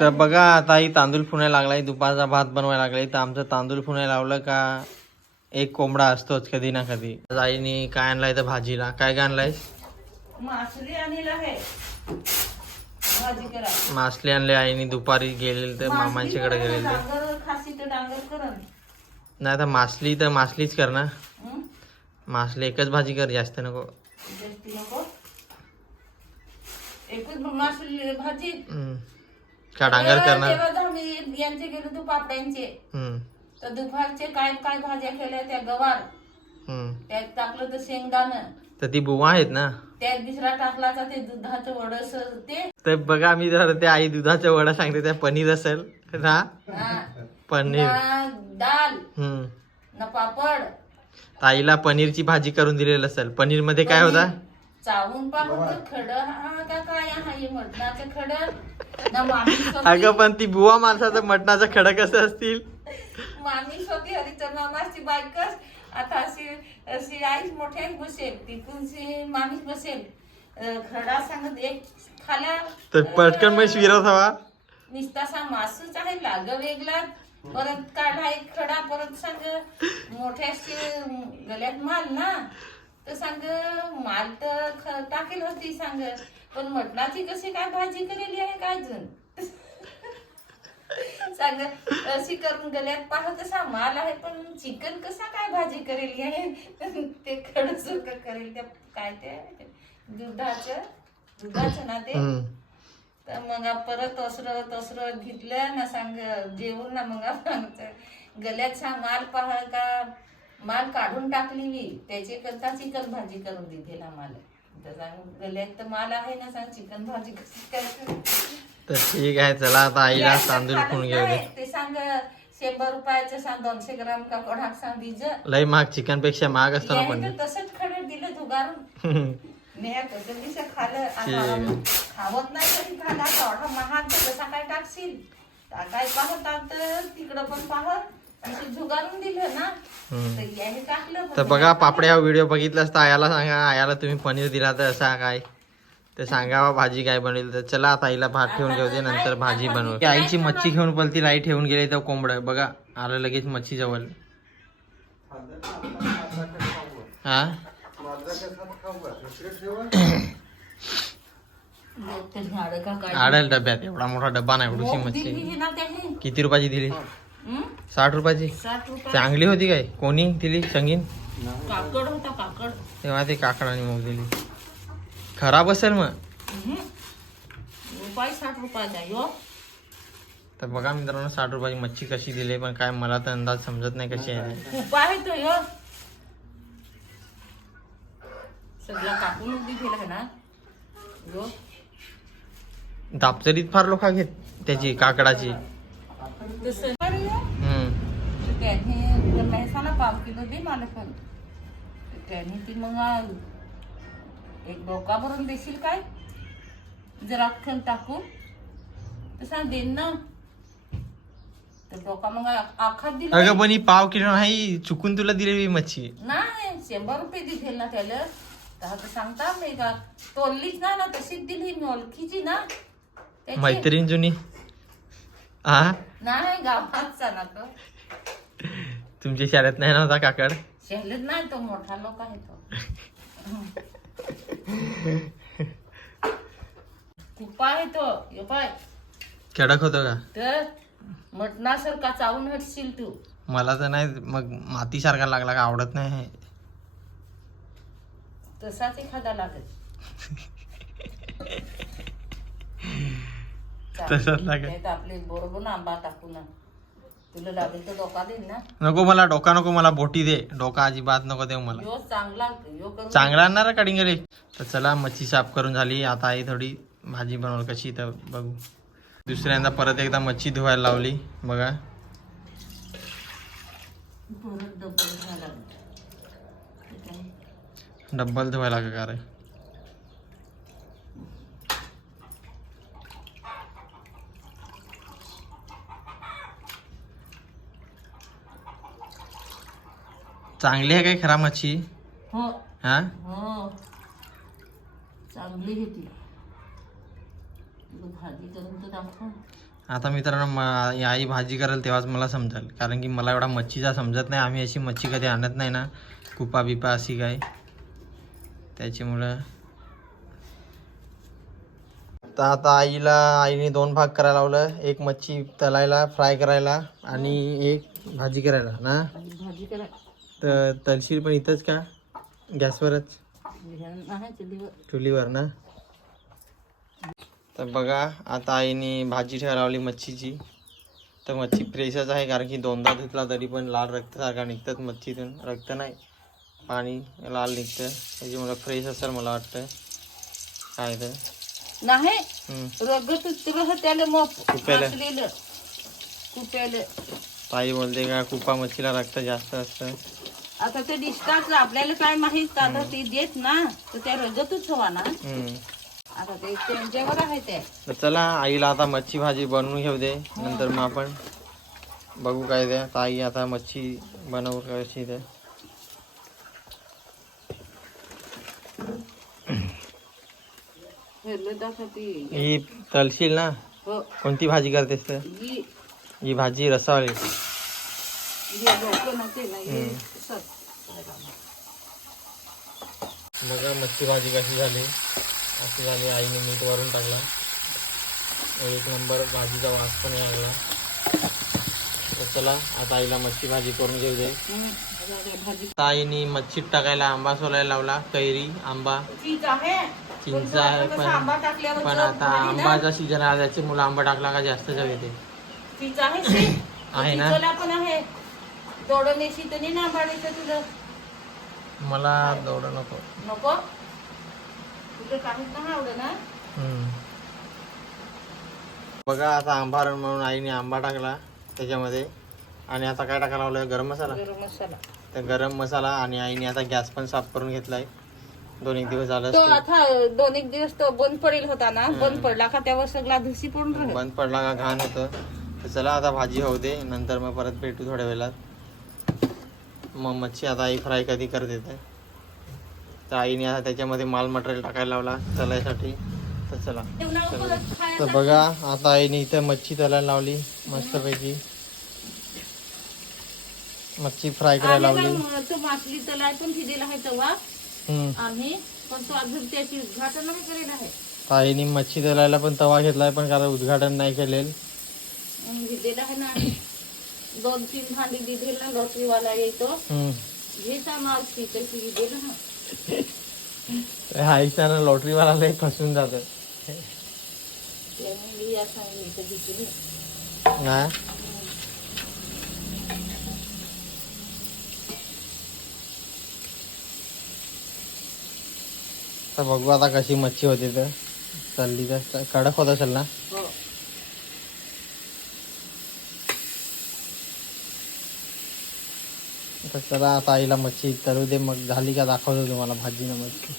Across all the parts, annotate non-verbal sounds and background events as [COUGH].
तर बघा आता ही तांदूळ फुणायला लागलाय दुपारचा भात बनवायला लागलाय. तर आमचं तांदूळ फुणायला लावलं का एक कोंबडा असतोच कधी ना कधी. आईने काय आणलाय तर भाजीला? काय काय आणलाय? मासली आणले आईने दुपारी गेलेले तर मामांच्याकडे गेलेले. करण नाही तर मासली तर मासलीच कर ना? मासली एकच भाजी कर जास्त नको. जास्ती नको. एकच मासली भाजी हम्म. का डांगर कर ना तेव्हा आम्ही यांचे गेलो तू पापड्यांचे. हम्म. तर दुपारचे काय काय भाज्या केल्या त्या गवार. हम्म. त्यात टाकलं तर शेंगदाणं. तर ती बुवा आहेत ना? त्यात दुसरा टाकला तर ते दुधाचं वडस ते. तर बघा मी जर ते आई दुधाच्या वडा सांगते त्या पनीर असेल ना हा. पनीर. ना डाल हम्म. ना पापड. ताईला पनीरची भाजी करून दिलेलं असेल. पनीरमध्ये काय होता? चावून पाहून खड हा का काय आहे मटणाचं खड? ना मामी अगं पण ती बुवा माणसाचं मटणाचं खडक कसं असतील? मामी सोबती हरिचर मामाची बायकच. आता अशी अशी आईच मोठ्या बसेल. तिकूनची मामीच बसेल. अं, खडा सांगत एक खाला. तर पटकन मग शिरत हवा निस्तासा मासूच आहे लाग वेगळा. परत काढा एक खडा परत सांग मोठ्याशी गल्यात माल ना. तर सांग माल तर टाकेल होती सांग. पण मटणाची कशी काय भाजी करेली आहे काय जण सांग अशी करून गल्यात पाहत तसा माल आहे पण चिकन कसा काय भाजी करेली आहे? ते खडच करेल त्या काय ते? दुधाचं दुधाचं ना ते. तर मग परत तसरं तसरं घेतलं ना सांग जेवण ना मग सांगत गल्यात सांग माल पाह का? माल काढून टाकली मी त्याची करता चिकन भाजी करून दिली माल? गल्यात तर माल आहे ना सांग चिकन भाजी कशी काय करू? तर ठीक आहे चला आता आईला तांदूळ फोन घेऊ दे. नाही. ते सांग शंभर रुपयाचं सांग दोनशे ग्राम का कोणाक सांग दिज? लय महाग चिकनपेक्षा महाग असतो ना तर तसंच खडे दिलं [LAUGHS] नेहा दिसं खाल्लं आता खावत नाही तरी खाल्ला एवढा महाग कसा काय टाकशील? काय पाहत तिकडं पण पाहत. असं झुगारून दिलं ना. हम्म. तर याने टाकलं तर बघा पापड्या हा व्हिडिओ बघितलास तर आयाला सांगा आयाला तुम्ही पनीर दिला तर असा काय? ते सांगावा भाजी काय बनवेल तर. चला आता आईला भात ठेवून घेऊ दे नंतर भाजी बनवू. आईची मच्छी घेऊन पलती आई ठेवून गेली तर कोंबड. बघा आलं लगेच मच्छी जवळ हा आडल डब्यात एवढा मोठा डब्बा नाही एवढीशी मच्छी. किती रुपयाची दिली? साठ रुपयाची. साठ रुपये चांगली होती काय? कोणी दिली? संगीन? काकड होता काकड. तेव्हा ते काकडाने मग दिली. खराब असेल मग. हं. रुपये साठ रुपयाचा यो तर बघा मित्रांनो साठ रुपयाची मच्छी कशी दिली पण काय मला तर अंदाज समजत नाही कशी आहे. ती. खूप आहे तो यो सगळं कापून दिला ना. यो दापचरीत फार लोक घेत त्याची काकडाची. हम्म. त्याने म्हैसाला पाव किलो दे मला पण. त्याने ती मग एक डोका भरून देशील काय? जर अख्खन टाकून. तसा देईन ना. तर डोका मग आखात दिला अगं पण ही पाव किलो नाही चुकून तुला दिलेली मच्छी. नाही शंभर रुपये दिले ना त्याला. तर सांगता मी का तोललीच ना ना तशीच दिली मी ओळखीची ना. मैत्रीण जुनी. हा नाही गावातचा ना तो. तुमच्या शाळेत नाही नव्हता काकड? शहलेत नाही तो मोठा लोक आहे तो. कुपा आहे तो. यो पाय. कडक होतो का? तर मटणासारखा चावून हटशील तू. मला तर नाही मग माती सारखा लागला का? आवडत नाही तसाच एखादा लागत [LAUGHS] तसाच लागेल. आपले बरोबर ना आंबा टाकू ना. तुला लागेल तर धोका देईन ना. नको मला डोका नको मला बोटी दे. डोका अजिबात नको देऊ मला. यो चांगला यो करून चांगला आणणार कडिंगले तर चला मच्छी साफ करून झाली. आता आई थोडी भाजी बनवल कशी तर बघू. दुसऱ्यांदा परत एकदा मच्छी धुवायला लावली. बघा. परत डबल झाला डब्बल धुवायला का रे? चांगली आहे काय खरा मच्छी? हो. हा? हो. चांगली होती तुला भाजी करून तर दाखव. आता मित्रांनो म- आई भाजी करेल तेव्हाच मला समजेल. कारण की मला एवढा मच्छीचा समजत नाही. आम्ही अशी मच्छी कधी आणत नाही ना. कुपा बिपा अशी काय त्याच्यामुळं. तर आता आईला आईने दोन भाग करायला लावलं. एक मच्छी तलायला फ्राय करायला आणि एक भाजी करायला ना? भाजी करा. तर तलशील पण इथंच का? गॅसवरच? चुलीवर. ना? तर बघा आता आईने भाजी लावली मच्छीची. तर मच्छी फ्रेशच आहे कारण की दोनदा धुतला तरी पण लाल रक्तसारखा निघतात मच्छीतून. रक्त नाही पाणी लाल निघतं. त्याच्यामुळे फ्रेश असेल मला वाटतं. काय तर? नाही. रगत त्याला मग. ताई बोलते का कुपा मच्छीला रक्त जास्त असतं? आता ते डिस्टार्च आपल्याला काय माहीत? आता ते देत ना तर त्या रगतच हवा ना. आता ते त्यांच्यावर आहे ते. तर चला आईला आता मच्छी भाजी बनवून घेऊ दे. नंतर मग आपण बघू काय ते. ताई आता मच्छी बनवू कशी हेरलेदासाठी ही तलशील ना? हो. कोणती भाजी करतेस तर ही भाजी सत. बघा मच्छी भाजी कशी झाली. अशी झाली आईने मीठ वरून टाकला. एक नंबर भाजीचा वास पण यायला लागला. तर चला आता आईला मच्छी भाजी करून घेऊ दे. आईने मच्छीत टाकायला आंबा सोलायला लावला कैरी आंबा. चिंच पण आहे पण आंबा टाकल्यावर पण आता. आंबाचा सीजन आहे त्याचे मुलं आंबा टाकला का जास्त चव येते चीज आहे ना? चिंचोला पण आहे. दोडं नेशी तर नाही ना बाळीचं तुझं मला दौड नको. नको? तुझं काहीच नाही आवडत ना? हम्म. बघा आता आंबारण म्हणून आईने आंबा टाकला त्याच्यामध्ये. आणि आता काय टाकायला लावलं गरम मसाला. गरम मसाला. तर गरम मसाला आणि आईने आता गॅस पण साफ करून घेतलाय. दोन एक दिवस झालं तो असतील. आता दोन एक दिवस तो बंद पडेल होता ना? बंद पडला का त्यावर सगळा धुसी पडून राहिला. बंद पडला का घाण होतं. चला आता भाजी होऊ दे नंतर मग परत भेटू थोड्या वेळात. मग मच्छी आता आई फ्राय कधी करत येते तर आईने आता त्याच्यामध्ये माल मटेरियल टाकायला लावला तलायसाठी तर चला. तर बघा आता आईने इथं मच्छी तलायला लावली मस्तपैकी. मच्छी फ्राय करायला लावली. तो मासली तलाय पण आहे तेव्हा. हम्म. आम्ही पण तो अजून त्याची उद्घाटन नाही केलेलं आहे. तर आईने मच्छी तलायला पण तवा घेतलाय पण कारण उद्घाटन नाही केलेलं. दिलेला आहे ना. दोन तीन भांडी दिलेली ना लॉटरीवाला येतो. घेता मावशी तशी दिलेलं ना. आईच्या लॉटरीवाला लय फसून जातं. ना तर बघू आता कशी मच्छी होती तर. चालली तर. कडक होत असेल ना? तर चला आता आईला मच्छी तरू दे मग झाली का दाखवतो तुम्हाला भाजीनं मच्छी.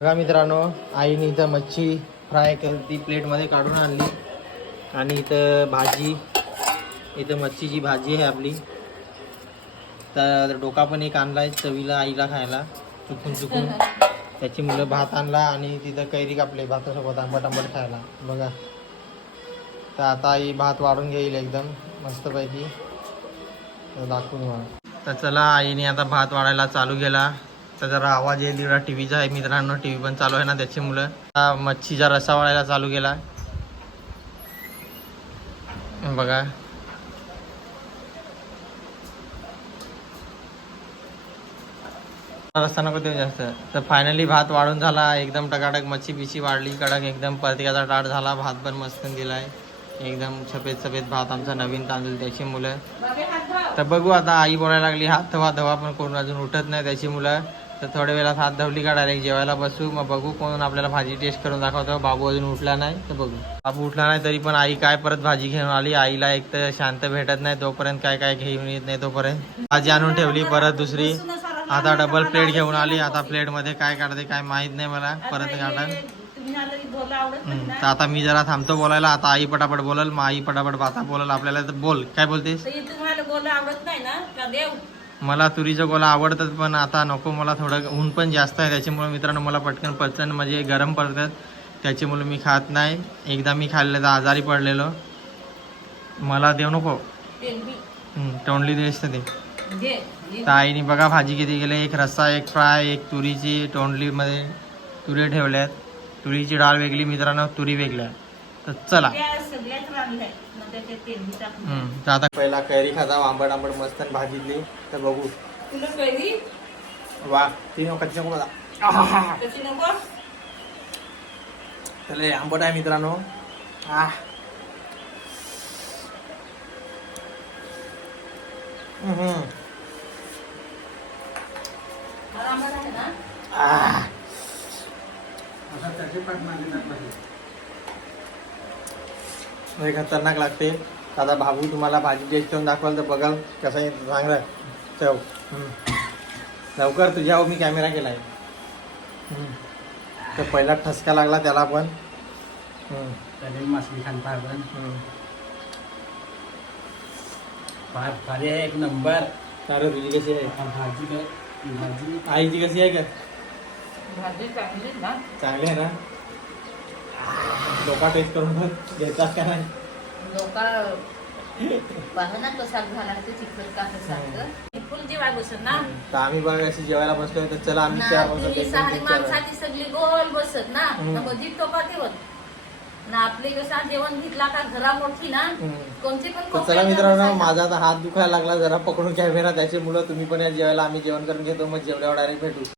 बघा मित्रांनो आईने इथं मच्छी फ्राय कर ती प्लेटमध्ये काढून आणली. आणि इथं भाजी इथं मच्छीची भाजी आहे आपली. तर डोका पण एक आणला आहे चवीला आईला खायला चुकून चुकून. त्याची मुलं भात आणला आणि तिथं कैरी कापले भातासोबत आंबट आंबट खायला. बघा. तर आता आई भात वाढून घेईल एकदम मस्तपैकी. तर दाखवून मला तर चला आईने आता भात वाढायला चालू केला. तर जरा आवाज येईल एवढा टी व्हीचा आहे मित्रांनो टी व्ही पण चालू आहे ना त्याची मुलं. मच्छीचा रसा वाढायला चालू केला. बघा. रस्ता नको देऊ जास्त. तर फायनली भात वाढून झाला एकदम टकाटक मच्छी बिच्छी वाढली कडक एकदम परतिकाचा टाट झाला भात पण मस्त दिलाय. एकदम सफेद सफेद भात आमचा नवीन तांदूळ त्याची मुलं. तर बघू आता आई बोलायला लागली हात धवा धवा पण कोण अजून उठत नाही त्याची मुलं. तर थोड्या वेळात हात धवली का डायरेक्ट जेवायला बसू. मग बघू कोण आपल्याला भाजी टेस्ट करून दाखवतो. बाबू अजून उठला नाही तर बघू. बाबू उठला नाही तरी पण आई काय परत भाजी घेऊन आली? आईला एक तर शांत भेटत नाही तोपर्यंत काय काय घेऊन येत नाही तोपर्यंत. भाजी आणून ठेवली परत दुसरी. आता डबल प्लेट घेऊन आली. आता प्लेटमध्ये काय काढते काय माहीत नाही मला. परत काढा तर आता मी जरा थांबतो बोलायला. आता आई पटापट बोलल मग आई पटापट आता बोलल. आपल्याला तर बोल. काय बोलतेस? बोला आवडत नाही ना? का देव? मला तुरीचं गोला आवडतात पण आता नको मला थोडं ऊन पण जास्त आहे त्याच्यामुळे मित्रांनो मला पटकन पचन म्हणजे गरम पडतात त्याच्यामुळे मी खात नाही. एकदा मी खाल्लं तर आजारी पडलेलो. मला देऊ नको. तोंडली तर ते. तर आईने बघा भाजी किती केली एक रस्सा एक फ्राय एक तुरीची तोंडलीमध्ये तुरी ठेवल्यात. तुरीची डाळ वेगळी मित्रांनो तुरी वेगळ्या. तर चला. तर आता पहिला कैरी खाता आंबट आंबट मस्त भाजीतली तर बघू. तुला वा ती नको कच्ची नको चले आंबट आहे मित्रांनो. मला आंबट आहे ना? आह. लय खतरनाक लागते. आता भाऊ तुम्हाला भाजी टेस्ट करून दाखवाल तर बघाल कसं आहे चांगलं चव. लवकर तुझ्यावर मी कॅमेरा केलाय. हम्म. तर पहिला ठसका लागला त्याला पण. मासळी खालता आपण. फार भारी आहे एक नंबर. अरे तुझी कशी आहे? भाजी काय? भाजी? आईची कशी आहे का? भाजी चांगली ना. चांगली आहे ना? लोका टेस्ट करून बघ घेतात का नाही? लोका कसा झाला ते चिकन का सांगतं फुल जेवाय बसत ना? तर आम्ही बघा अशी जेवायला बसलोय तर चला आम्ही चार वाजता ती. माणसाची सगळी गोल बसत ना? मधी ठेवत ना आपले कसा जेवण घेतला का घरा मोठी ना. कोणते पण चला मित्रांनो. माझा आता हात दुखायला लागला जरा पकडून कॅमेरा त्याच्यामुळं तुम्ही पण या जेवायला आम्ही जेवण करून घेतो मग जेवल्यावर डायरेक्ट भेटू.